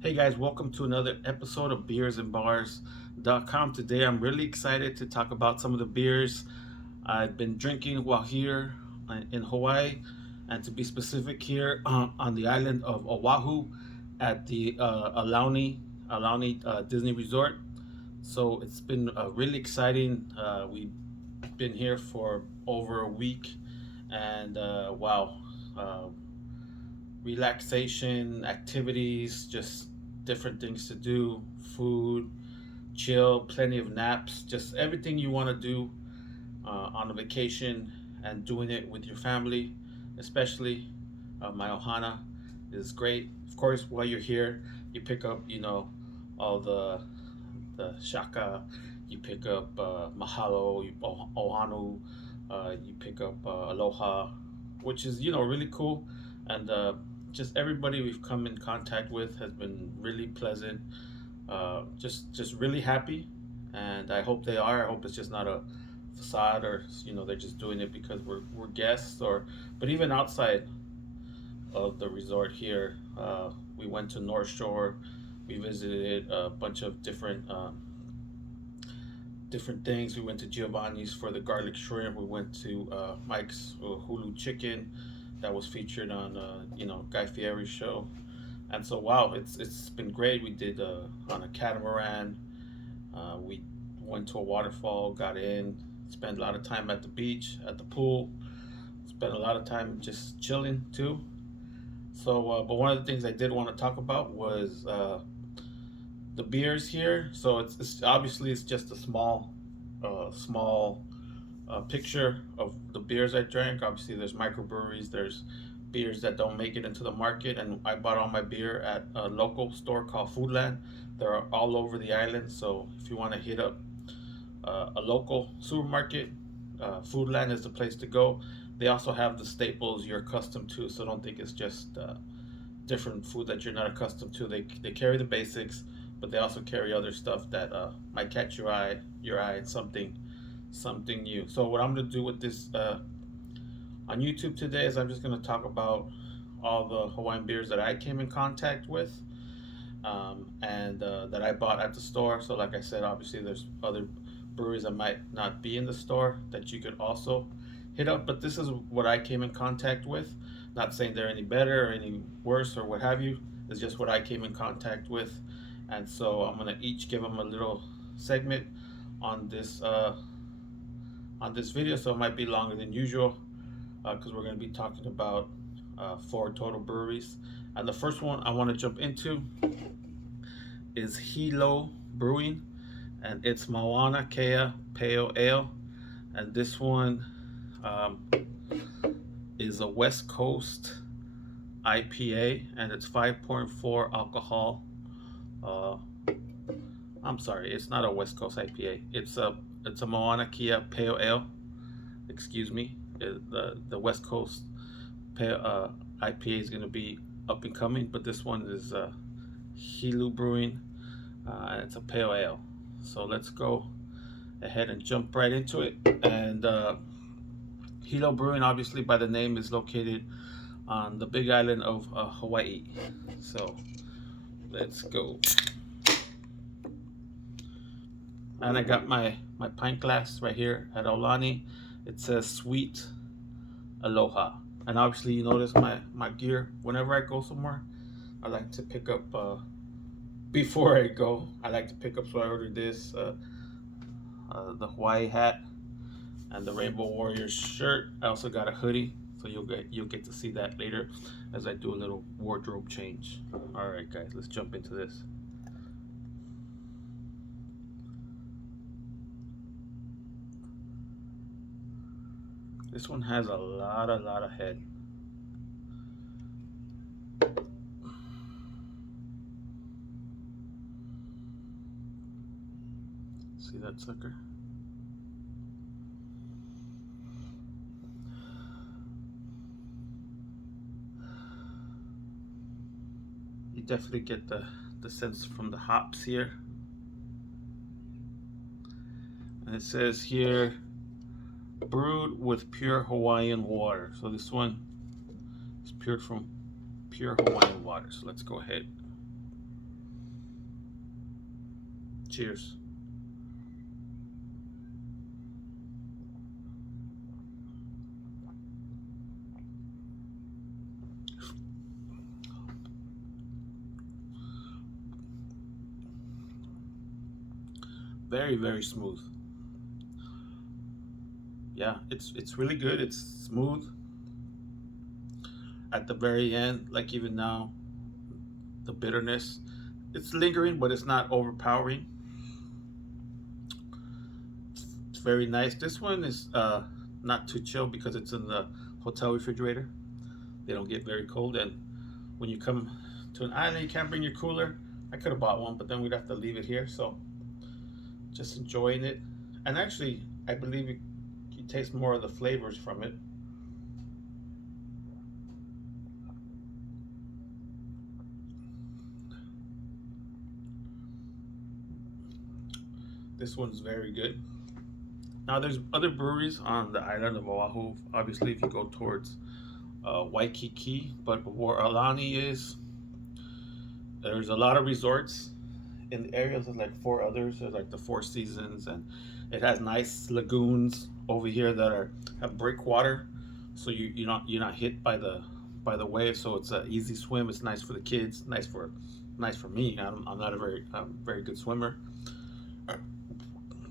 Hey guys, welcome to another episode of beersandbars.com. Today I'm really excited to talk about some of the beers I've been drinking while here in Hawaii, and to be specific, here on the island of Oahu at the Aulani Disney Resort. So it's been really exciting. We've been here for over a week, and wow. Uh, Relaxation, activities, just different things to do, food, chill, plenty of naps, just everything you want to do on a vacation and doing it with your family, especially my ohana is great. Of course, while you're here, you pick up, all the shaka, you pick up mahalo, ohanu, you pick up aloha, which is really cool, and just everybody we've come in contact with has been really pleasant, just really happy, and I hope they are. I hope it's just not a facade, or they're just doing it because we're guests, or but even outside of the resort here, we went to North Shore, we visited a bunch of different things. We went to Giovanni's for the garlic shrimp. We went to Mike's Hulu chicken that was featured on Guy Fieri's show. And so wow, it's been great. We did on a catamaran. We went to a waterfall, got in, spent a lot of time at the beach, at the pool, spent a lot of time just chilling too. So, but one of the things I did want to talk about was the beers here. So it's obviously it's just a small picture of the beers I drank. Obviously, there's microbreweries, there's beers that don't make it into the market, and I bought all my beer at a local store called Foodland. They're all over the island, so if you want to hit up a local supermarket, Foodland is the place to go. They also have the staples you're accustomed to, so don't think it's just different food that you're not accustomed to. They carry the basics, but they also carry other stuff that might catch your eye, and something new. So what I'm gonna do with this on YouTube today is I'm just gonna talk about all the Hawaiian beers that I came in contact with, and that I bought at the store. So like I said, obviously there's other breweries that might not be in the store that you could also hit up, but this is what I came in contact with. Not saying they're any better or any worse or what have you. It's just what I came in contact with, and so I'm gonna each give them a little segment on this video. So it might be longer than usual because we're gonna be talking about four total breweries. And the first one I want to jump into is Hilo Brewing, and it's Mauna Kea Pale Ale, and this one um, is a West Coast IPA, and it's 5.4 alcohol. Uh, I'm sorry, it's not a West Coast IPA. It's a Mauna Kea Pale Ale. Excuse me. The West Coast IPA is going to be up and coming, but this one is Hilo Brewing, and it's a pale ale. So let's go ahead and jump right into it. And Hilo Brewing, obviously by the name, is located on the big island of Hawaii. So let's go. And I got my pint glass right here at Aulani. It says sweet aloha. And obviously you notice my gear. Whenever I go somewhere, I like to pick up before I go. I like to pick up. So I ordered this the Hawaii hat and the Rainbow Warriors shirt. I also got a hoodie, so you'll get to see that later as I do a little wardrobe change. All right, guys, let's jump into this. This one has a lot of head. See that sucker? You definitely get the sense from the hops here. And it says here, brewed with pure Hawaiian water. So this one is pure from pure Hawaiian water. So let's go ahead. Cheers. Very, very smooth. Yeah, it's really good. It's smooth at the very end. Like even now, the bitterness, it's lingering, but it's not overpowering. It's very nice. This one is not too chill because it's in the hotel refrigerator. They don't get very cold, and when you come to an island, you can't bring your cooler. I could have bought one, but then we'd have to leave it here. So just enjoying it, and actually, I believe you taste more of the flavors from it. This one's very good. Now, there's other breweries on the island of Oahu. Obviously, if you go towards Waikiki, but where Aulani is, there's a lot of resorts in the area. There's like four others. There's like the Four Seasons, and it has nice lagoons over here that are have breakwater, so you're not hit by the waves. So it's an easy swim. It's nice for the kids. Nice for me. I'm not a very good swimmer.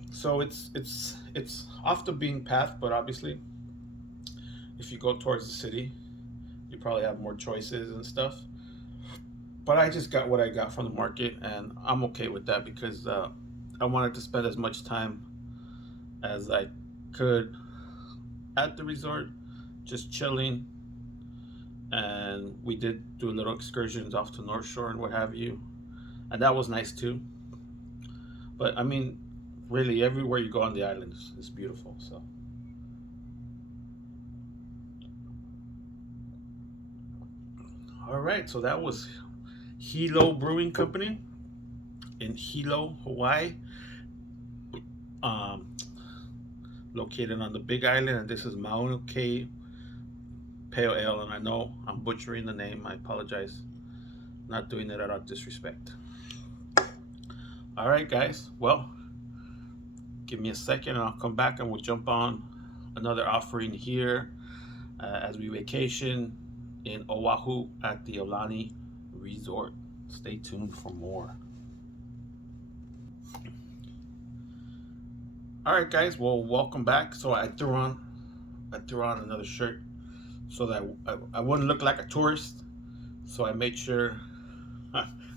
So it's off the beaten path, but obviously, if you go towards the city, you probably have more choices and stuff. But I just got what I got from the market, and I'm okay with that because I wanted to spend as much time as I could at the resort, just chilling. And we did do little excursions off to North Shore and what have you, and that was nice too. But I mean, really, everywhere you go on the island is beautiful. So, all right, so that was Hilo Brewing Company in Hilo, Hawaii, um, located on the Big Island, and this is Mauna Kea Pale Ale. And I know I'm butchering the name. I apologize. Not doing it out of disrespect. All right, guys. Well, give me a second, and I'll come back, and we'll jump on another offering here as we vacation in Oahu at the Aulani Resort. Stay tuned for more. All right, guys. Well, welcome back. So I threw on another shirt so that I wouldn't look like a tourist. So I made sure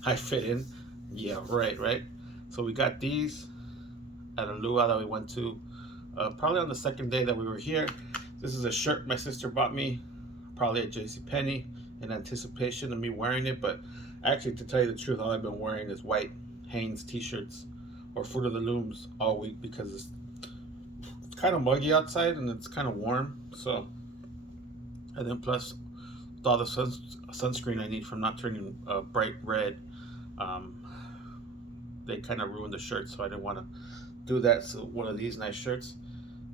I fit in. Yeah, right. So we got these at a luau that we went to probably on the second day that we were here. This is a shirt my sister bought me, probably at JCPenney, in anticipation of me wearing it. But actually, to tell you the truth, all I've been wearing is white Hanes t-shirts or Fruit of the Looms all week because it's kind of muggy outside and it's kind of warm. So, and then plus with all the sunscreen I need from not turning bright red, um, they kind of ruined the shirt, so I didn't want to do that. So one of these nice shirts,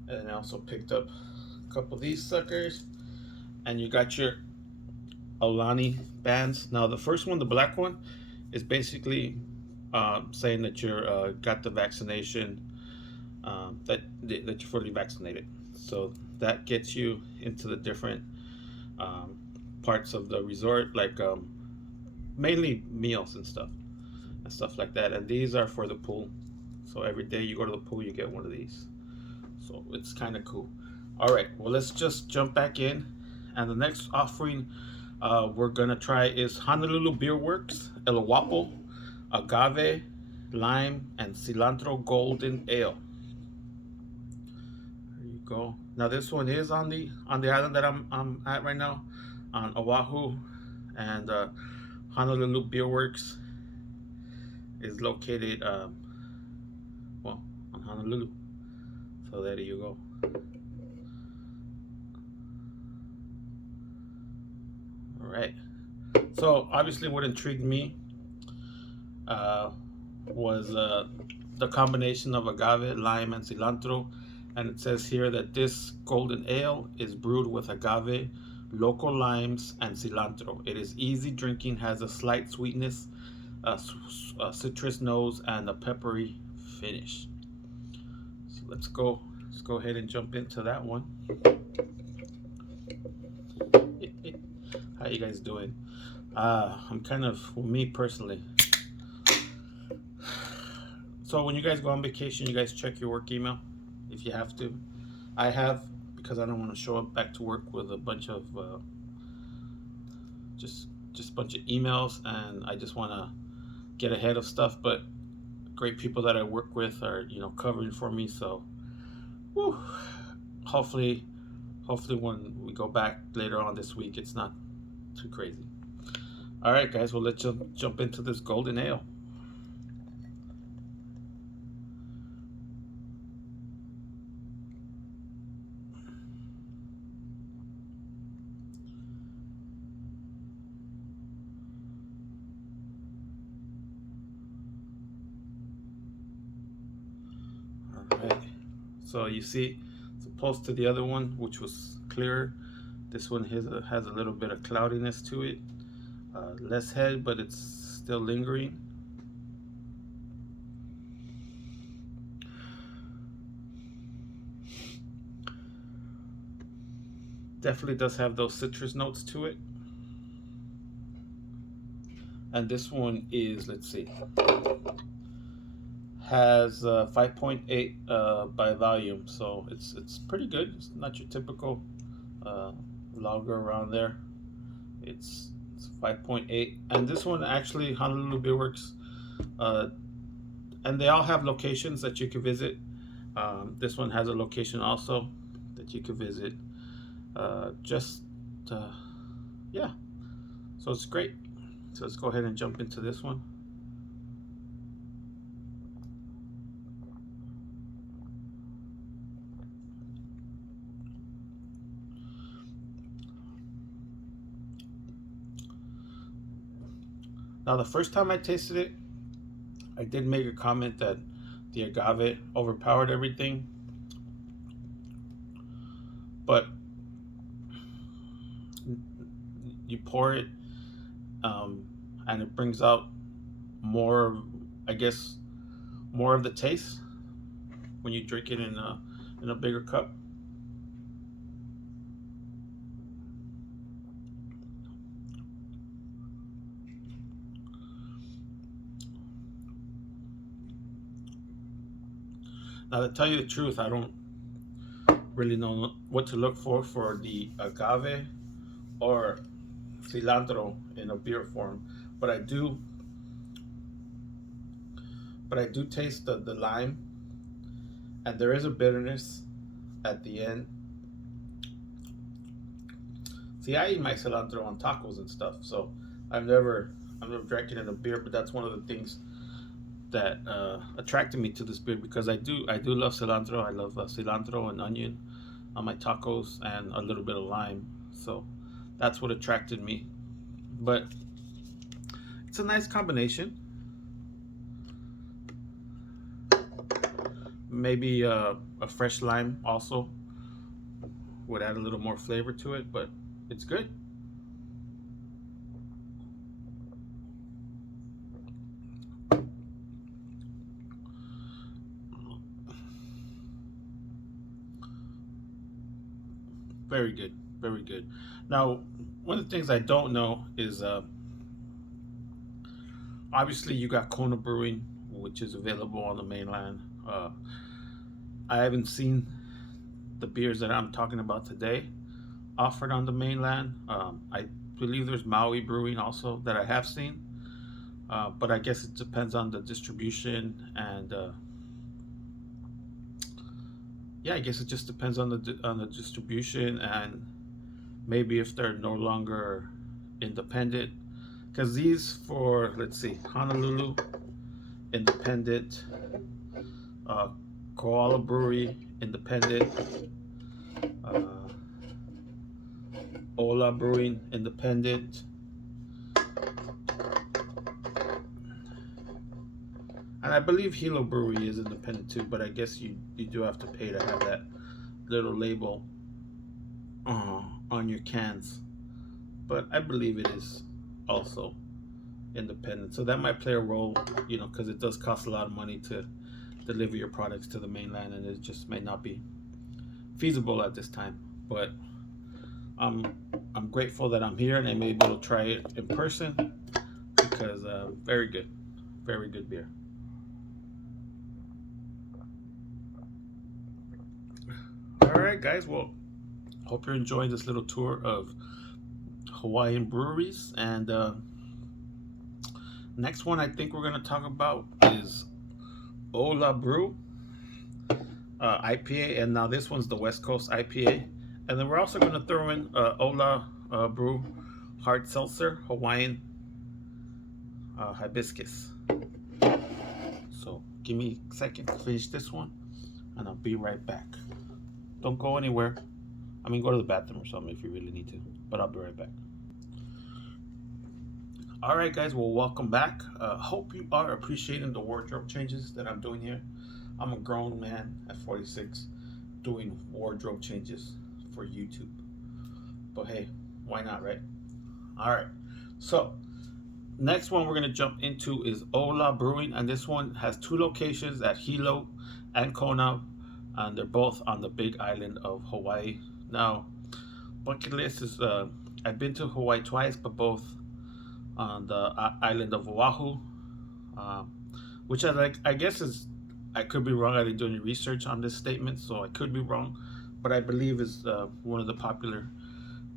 and I also picked up a couple of these suckers. And you got your Aulani bands. Now the first one, the black one, is basically saying that you're got the vaccination, that you're fully vaccinated. So that gets you into the different parts of the resort, like mainly meals and stuff like that. And these are for the pool. So every day you go to the pool, you get one of these. So it's kind of cool. All right, well, let's just jump back in. And the next offering we're gonna try is Honolulu Beer Works El Wapo Agave, Lime, and Cilantro Golden Ale. There you go. Now this one is on the island that I'm at right now, on Oahu, and Honolulu Beer Works is located well, on Honolulu. So there you go. All right. So obviously, what intrigued me was the combination of agave, lime, and cilantro. And it says here that this golden ale is brewed with agave, local limes, and cilantro. It is easy drinking, has a slight sweetness, citrus nose and a peppery finish. So let's go ahead and jump into that one. How you guys doing? I'm kind of, well, me personally. So when you guys go on vacation, you guys check your work email if you have to. I have, because I don't want to show up back to work with a bunch of just a bunch of emails, and I just want to get ahead of stuff. But great people that I work with are covering for me. So, whew, hopefully when we go back later on this week, it's not too crazy. All right, guys. Well, let's jump into this golden ale. Right. So you see, as opposed to the other one, which was clearer, this one has a little bit of cloudiness to it. Less head, but it's still lingering. Definitely does have those citrus notes to it. And this one is, let's see, has 5.8 by volume, so it's pretty good. It's not your typical lager around there. It's 5.8, and this one actually Honolulu Beer Works, and they all have locations that you can visit. This one has a location also that you can visit. Yeah, so it's great. So let's go ahead and jump into this one. Now, the first time I tasted it, I did make a comment that the agave overpowered everything. But you pour it, and it brings out more, I guess, more of the taste when you drink it in a bigger cup. Now, to tell you the truth, I don't really know what to look for the agave or cilantro in a beer form, but I do taste the lime, and there is a bitterness at the end. See, I eat my cilantro on tacos and stuff, so I've never drank it in a beer, but that's one of the things that attracted me to this beer, because I do love cilantro. I love cilantro and onion on my tacos, and a little bit of lime. So that's what attracted me. But it's a nice combination. Maybe a fresh lime also would add a little more flavor to it, but it's good. Very good, very good. Now, one of the things I don't know is obviously you got Kona Brewing, which is available on the mainland. I haven't seen the beers that I'm talking about today offered on the mainland. I believe there's Maui Brewing also that I have seen, but I guess it depends on the distribution, and yeah, I guess it just depends on the distribution, and maybe if they're no longer independent. Because these, for, let's see, Honolulu independent, Koala Brewery independent, uh, Ola Brewing independent, and I believe Hilo Brewing is independent too, but I guess you do have to pay to have that little label on your cans. But I believe it is also independent. So that might play a role, you know, because it does cost a lot of money to deliver your products to the mainland, and it just may not be feasible at this time. But I'm I'm grateful that I'm here and I'm able to try it in person because very good beer. All right, guys. Well, hope you're enjoying this little tour of Hawaiian breweries. And next one I think we're gonna talk about is Ola Brew IPA, and now this one's the West Coast IPA. And then we're also gonna throw in Ola Brew Hard Seltzer Hawaiian Hibiscus. So give me a second to finish this one, and I'll be right back. Don't go anywhere. I mean, go to the bathroom or something if you really need to, but I'll be right back. All right, guys. Well, welcome back. Hope you are appreciating the wardrobe changes that I'm doing here. I'm a grown man at 46 doing wardrobe changes for YouTube. But hey, why not, right? All right. So, next one we're going to jump into is Ola Brewing, and this one has two locations at Hilo and Kona, and they're both on the big island of Hawaii. Now, bucket list is I've been to Hawaii twice, but both on the island of Oahu, uh, which I guess is, I could be wrong. I didn't do any research on this statement, so I could be wrong, but I believe is one of the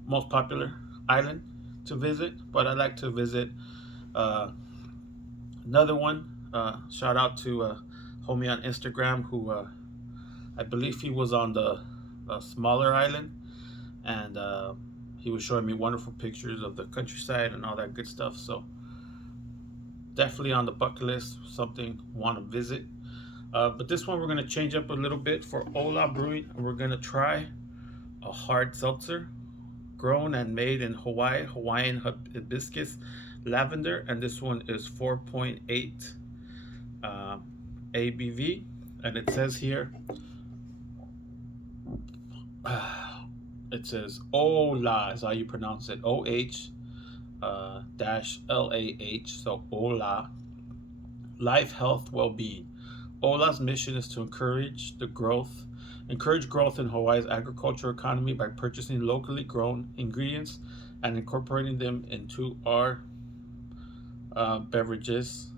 most popular island to visit. But I like to visit uh, another one. Shout out to homie on Instagram who I believe he was on the smaller island, and he was showing me wonderful pictures of the countryside and all that good stuff. So definitely on the bucket list, something want to visit. But this one we're going to change up a little bit for Ola Brewing, and we're going to try a hard seltzer grown and made in Hawaii, Hawaiian Hibiscus Lavender, and this one is 4.8 ABV, and it says here, it says Ola is how you pronounce it, OH dash LAH, so Ola, life, health, well-being. Ola's mission is to encourage growth in Hawaii's agricultural economy by purchasing locally grown ingredients and incorporating them into our beverages.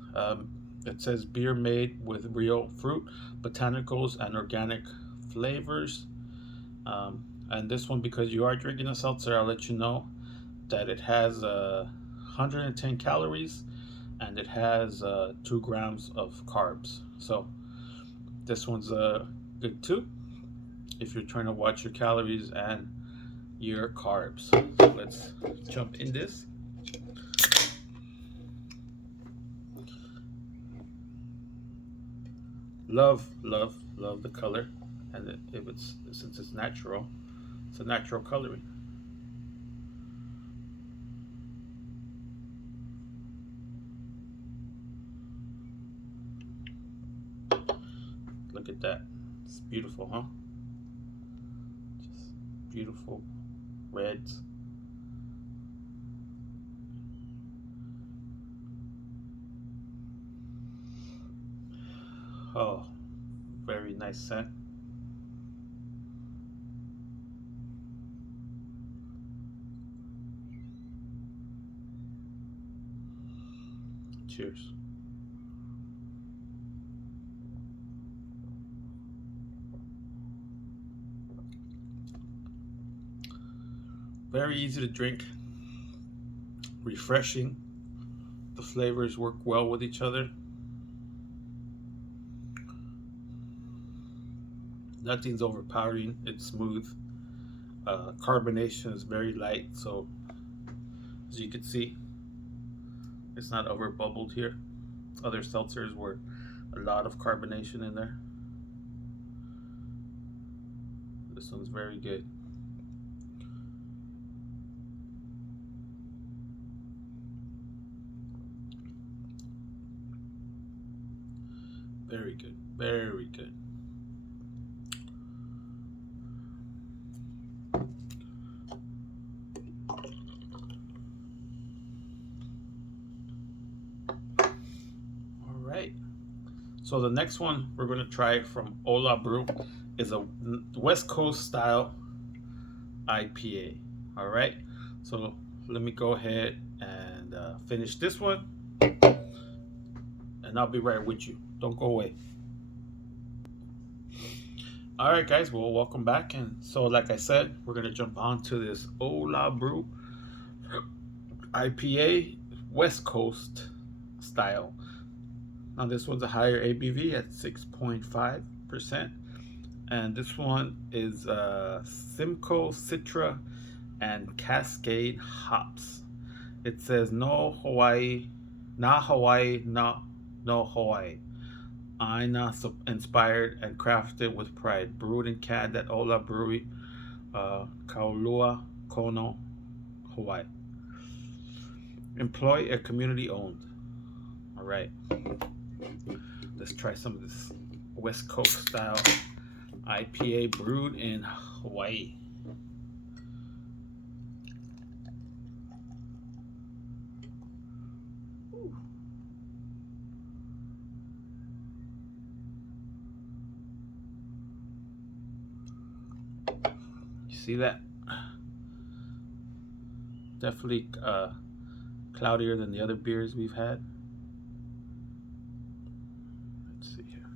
It says beer made with real fruit, botanicals, and organic flavors. And this one, because you are drinking a seltzer, I'll let you know that it has 110 calories and it has 2 grams of carbs. So this one's good too if you're trying to watch your calories and your carbs. So let's jump in this. Love the color, and since it's natural, it's a natural coloring. Look at that. It's beautiful, huh? Just beautiful reds. Oh, very nice scent. Cheers. Very easy to drink, refreshing. The flavors work well with each other. Nothing's overpowering, it's smooth. Carbonation is very light, so as you can see, it's not over bubbled here. Other seltzers were a lot of carbonation in there. This one's very good. Very good, very good. So the next one we're gonna try from Ola Brew is a West Coast style IPA. All right. So let me go ahead and finish this one, and I'll be right with you. Don't go away. All right, guys. Well, welcome back. And so, like I said, we're gonna jump on to this Ola Brew IPA West Coast style. Now, this one's a higher ABV at 6.5%, and this one is Simcoe, Citra, and Cascade hops. It says no Hawaii, na Hawaii, no Hawaii. Aina inspired and crafted with pride. Brewed and canned at Ola Brewery, Kaulua, Kona, Hawaii. Employ a community owned. All right. Let's try some of this West Coast style IPA brewed in Hawaii. You see that? Definitely cloudier than the other beers we've had. Let's see here.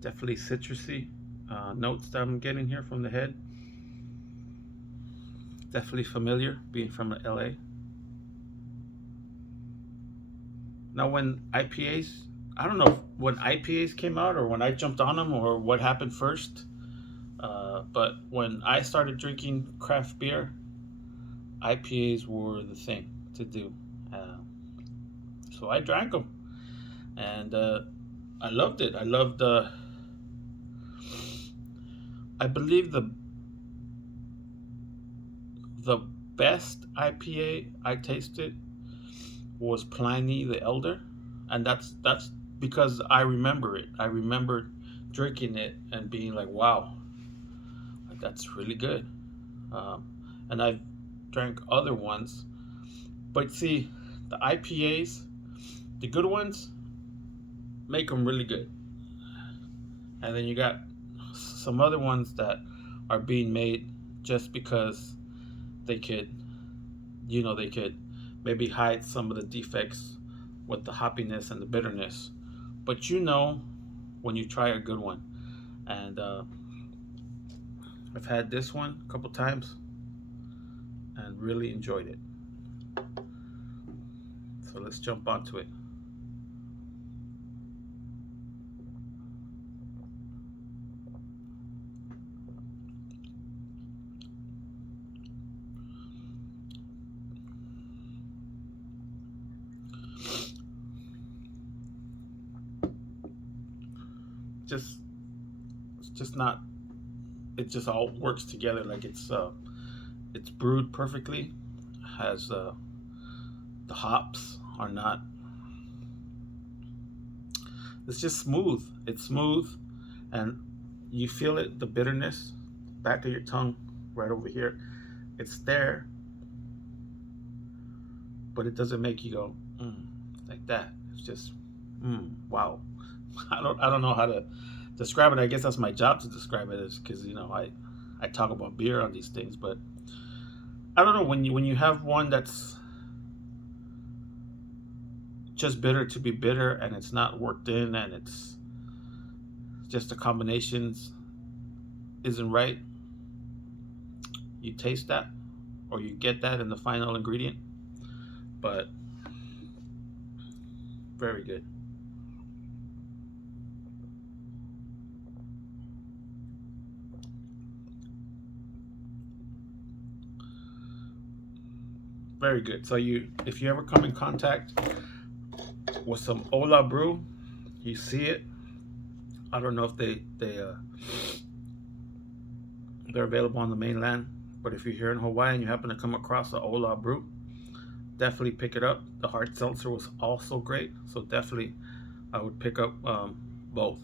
Definitely citrusy notes that I'm getting here from the head. Definitely familiar, being from LA. Now, when IPAs, I don't know when IPAs came out or when I jumped on them or what happened first, but when I started drinking craft beer, IPAs were the thing to do. So I drank them, and I loved it. I loved I believe the best IPA I tasted was Pliny the Elder, and that's because I remember it. I remember drinking it and being like, "Wow, that's really good." And I've drank other ones, but see, the IPAs, the good ones, make them really good, and then you got some other ones that are being made just because they could, they could maybe hide some of the defects with the hoppiness and the bitterness. But when you try a good one, and I've had this one a couple times and really enjoyed it. So let's jump onto it. Just it's just not it just all works together like it's brewed perfectly. Has the hops are not, it's just smooth. It's smooth, and you feel it, the bitterness back of your tongue right over here. It's there, but it doesn't make you go like that. It's just wow. I don't know how to describe it. I guess that's my job to describe it, is because I talk about beer on these things, but I don't know, when you have one that's just bitter to be bitter and it's not worked in and it's just the combinations isn't right. You taste that, or you get that in the final ingredient, but very good. Very good. So if you ever come in contact with some Ola Brew, you see it. I don't know if they're available on the mainland, but if you're here in Hawaii and you happen to come across the Ola Brew, definitely pick it up. The hard seltzer was also great, so definitely I would pick up both.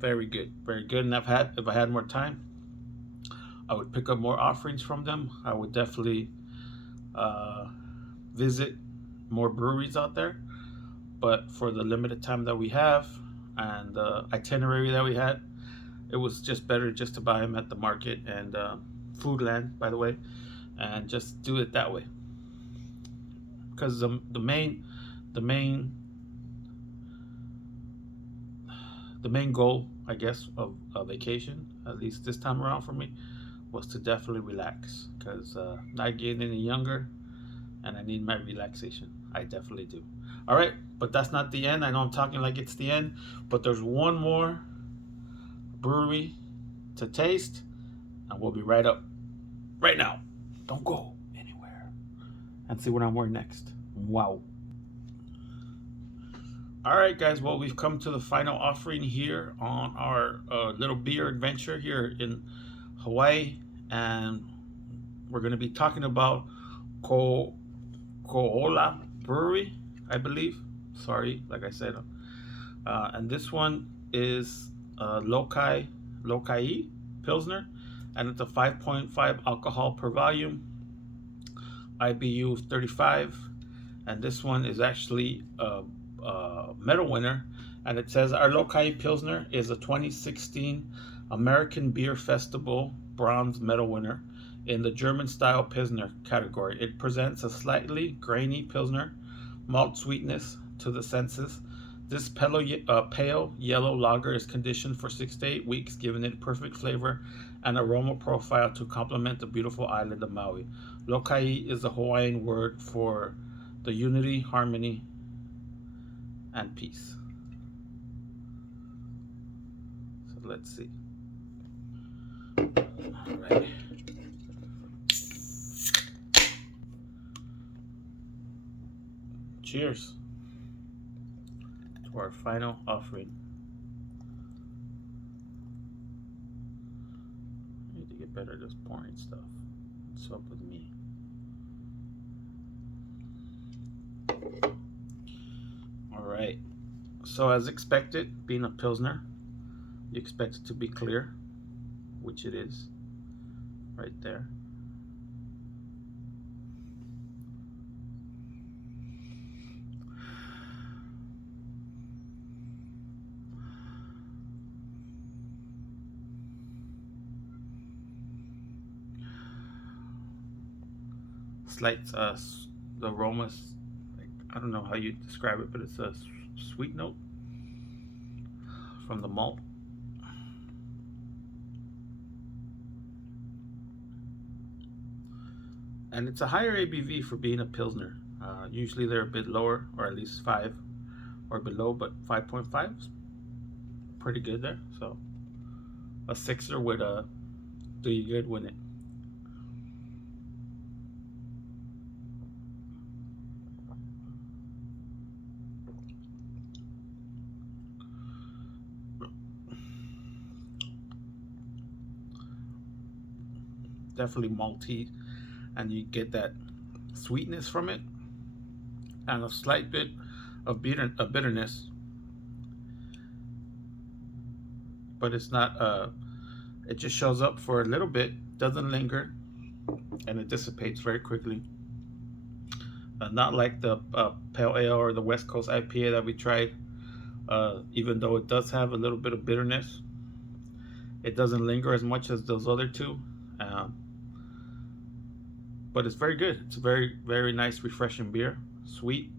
Very good, very good. And if I had more time, I would pick up more offerings from them. I would definitely visit more breweries out there. But for the limited time that we have and the itinerary that we had, it was just better just to buy them at the market and Foodland, by the way, and just do it that way. Because the main goal, I guess, of a vacation, at least this time around for me, was to definitely relax. Because not getting any younger, and I need my relaxation. I definitely do. All right, but that's not the end. I know I'm talking like it's the end, but there's one more brewery to taste, and we'll be right up right now. Don't go anywhere. And see what I'm wearing next. Wow. All right, guys. Well, we've come to the final offering here on our little beer adventure here in Hawaii, and we're going to be talking about Ola Brewery, I believe. Sorry, like I said. And this one is Lokai Pilsner, and it's a 5.5 alcohol per volume, IBU 35, and this one is actually a medal winner, and it says our Lokai Pilsner is a 2016 American Beer Festival bronze medal winner in the German style Pilsner category. It presents a slightly grainy Pilsner malt sweetness to the senses. This pale yellow lager is conditioned for 6 to 8 weeks, giving it perfect flavor and aroma profile to complement the beautiful island of Maui. Lokai is the Hawaiian word for the unity, harmony, and peace. So let's see. All right. Cheers to our final offering. I need to get better at this pouring stuff. What's up with me? All right. So as expected, being a Pilsner, you expect it to be clear, which it is right there. Slight the aromas, like, I don't know how you describe it, but it's a sweet note from the malt. And it's a higher ABV for being a Pilsner. Usually they're a bit lower, or at least 5 or below, but 5.5 is pretty good there. So a 6er would do you good, wouldn't it? Definitely malty, and you get that sweetness from it, and a slight bit of bitterness, but it's not. It just shows up for a little bit, doesn't linger, and it dissipates very quickly. Not like the Pale Ale or the West Coast IPA that we tried. Even though it does have a little bit of bitterness, it doesn't linger as much as those other two. But it's very good. It's a very, very nice, refreshing beer. Sweet.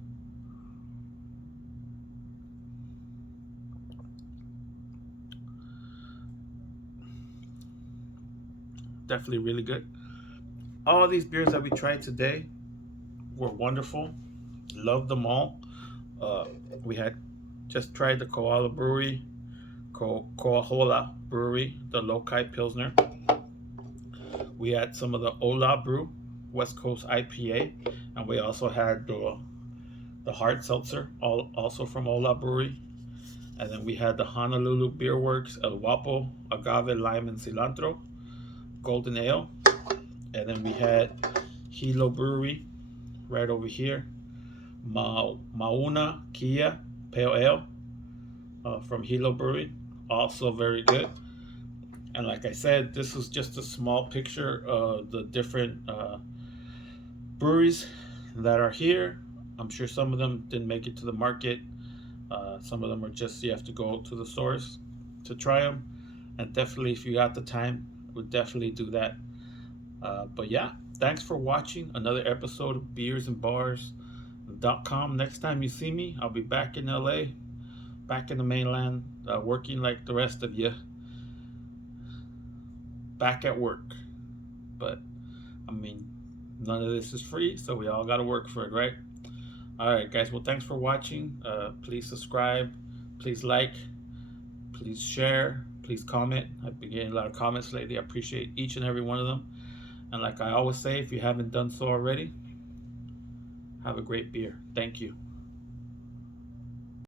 Definitely really good. All these beers that we tried today were wonderful. Loved them all. We had just tried the Koala Brewery, Koala Brewery, the Lokai Pilsner. We had some of the Ola Brew West Coast IPA, and we also had the hard seltzer, also from Ola Brewery. And then we had the Honolulu Beer Works, El Wapo, Agave, Lime, and Cilantro, Golden Ale. And then we had Hilo Brewery right over here, Mauna Kea Pale Ale from Hilo Brewing, also very good. And like I said, this was just a small picture of the different breweries that are here. I'm sure some of them didn't make it to the market. Some of them are just, you have to go to the stores to try them. And definitely, if you got the time, would definitely do that. But yeah, thanks for watching another episode of beersandbars.com. Next time you see me, I'll be back in LA, back in the mainland, working like the rest of you, back at work. But I mean, none of this is free, so we all got to work for it, right? All right, guys. Well, thanks for watching. Please subscribe. Please like. Please share. Please comment. I've been getting a lot of comments lately. I appreciate each and every one of them. And like I always say, if you haven't done so already, have a great beer. Thank you.